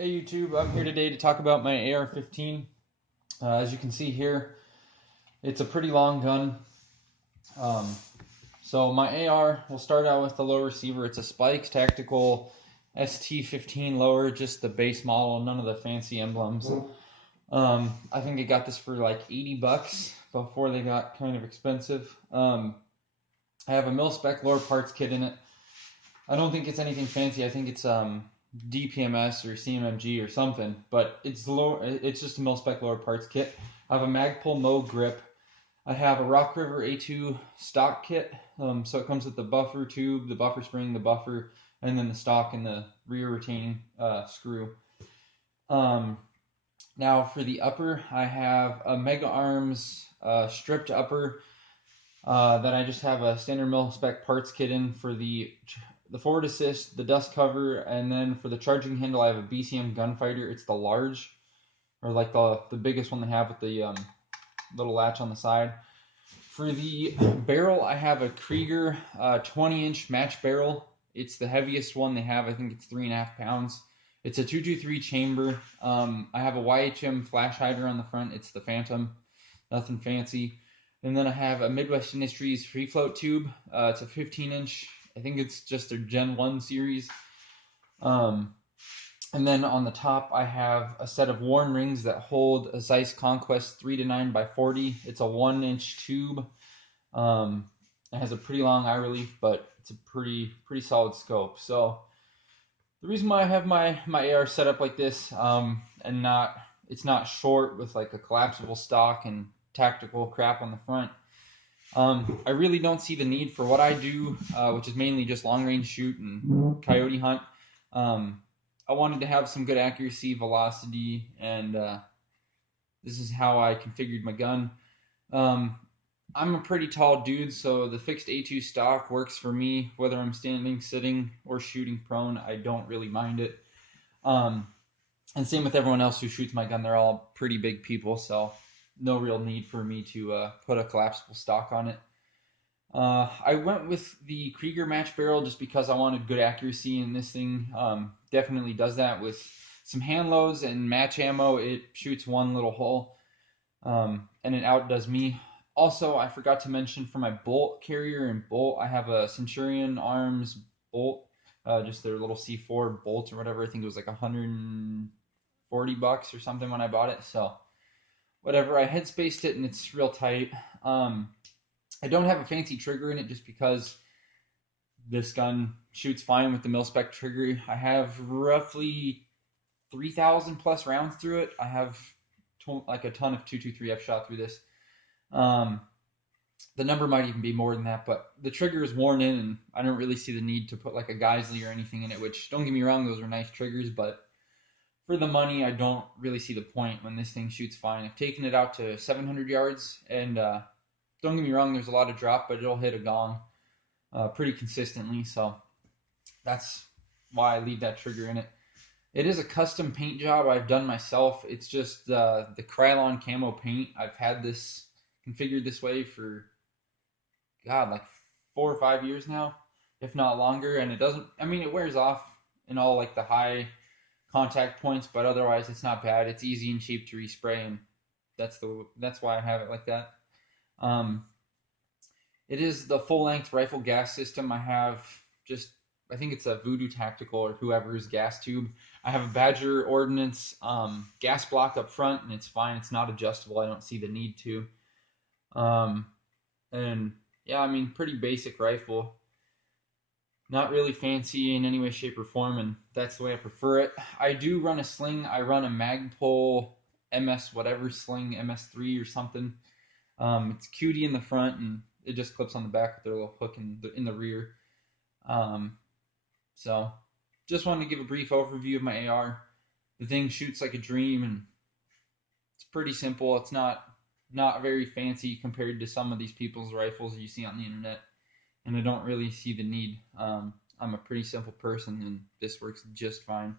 Hey YouTube, I'm here today to talk about my AR-15. As you can see here, it's a pretty long gun. Um, so my AR, we'll start out with the low receiver. It's a Spikes Tactical ST-15 lower, just the base model, none of the fancy emblems. I think I got this for like 80 bucks before they got kind of expensive. I have a mil-spec lower parts kit in it. I don't think it's anything fancy. I think it's DPMS or CMMG or something, but it's low. It's just a mil-spec lower parts kit. I have a Magpul Mo grip. I have a Rock River A2 stock kit. So it comes with the buffer tube, the buffer spring, the buffer, and then the stock and the rear retaining screw. Now for the upper, I have a Mega Arms stripped upper that I just have a standard mil-spec parts kit in for the forward assist, the dust cover, and then for the charging handle, I have a BCM Gunfighter. It's the large, or like the biggest one they have with the little latch on the side. For the barrel, I have a Krieger 20-inch match barrel. It's the heaviest one they have. I think it's 3.5 pounds. It's a 223 chamber. I have a YHM flash hider on the front. It's the Phantom. Nothing fancy. And then I have a Midwest Industries free float tube. It's a 15-inch. I think it's just their Gen 1 series. And then on the top, I have a set of worn rings that hold a Zeiss Conquest 3-9 by 40. It's a 1-inch tube. It has a pretty long eye relief, but it's a pretty solid scope. So the reason why I have my AR set up like this, and it's not short with like a collapsible stock and tactical crap on the front. I really don't see the need for what I do, which is mainly just long range shoot and coyote hunt. I wanted to have some good accuracy, velocity, and this is how I configured my gun. I'm a pretty tall dude, so the fixed A2 stock works for me, whether I'm standing, sitting, or shooting prone. I don't really mind it. And same with everyone else who shoots my gun. They're all pretty big people, so no real need for me to put a collapsible stock on it. I went with the Krieger match barrel just because I wanted good accuracy, and this thing definitely does that. With some hand loads and match ammo, it shoots one little hole, and it outdoes me. Also, I forgot to mention for my bolt carrier and bolt, I have a Centurion Arms bolt, just their little C4 bolt or whatever. I think it was like 140 bucks or something when I bought it. So whatever, I headspaced it and it's real tight. I don't have a fancy trigger in it just because this gun shoots fine with the mil-spec trigger. I have roughly 3,000 plus rounds through it. I have like a ton of 223 shot through this. The number might even be more than that, but the trigger is worn in, and I don't really see the need to put like a Geisley or anything in it, which, don't get me wrong, those are nice triggers, but for the money, I don't really see the point when this thing shoots fine. I've taken it out to 700 yards, and don't get me wrong, there's a lot of drop, but it'll hit a gong pretty consistently, so that's why I leave that trigger in it. It is a custom paint job I've done myself. It's just the Krylon camo paint. I've had this configured this way for, God, like 4 or 5 years now, if not longer, and it doesn't, I mean, it wears off in all like the high contact points, but otherwise it's not bad. It's easy and cheap to respray, and that's why I have it like that. It is the full-length rifle gas system. I think it's a Voodoo Tactical or whoever's gas tube. I have a Badger Ordnance gas block up front, and it's fine. It's not adjustable. I don't see the need to. And yeah, I mean, pretty basic rifle. Not really fancy in any way, shape, or form, and that's the way I prefer it. I do run a sling. I run a Magpul MS whatever sling, MS3 or something. It's cutie in the front, and it just clips on the back with their little hook in the rear. So just wanted to give a brief overview of my AR. The thing shoots like a dream, and it's pretty simple. It's not very fancy compared to some of these people's rifles you see on the internet, and I don't really see the need. I'm a pretty simple person, and this works just fine.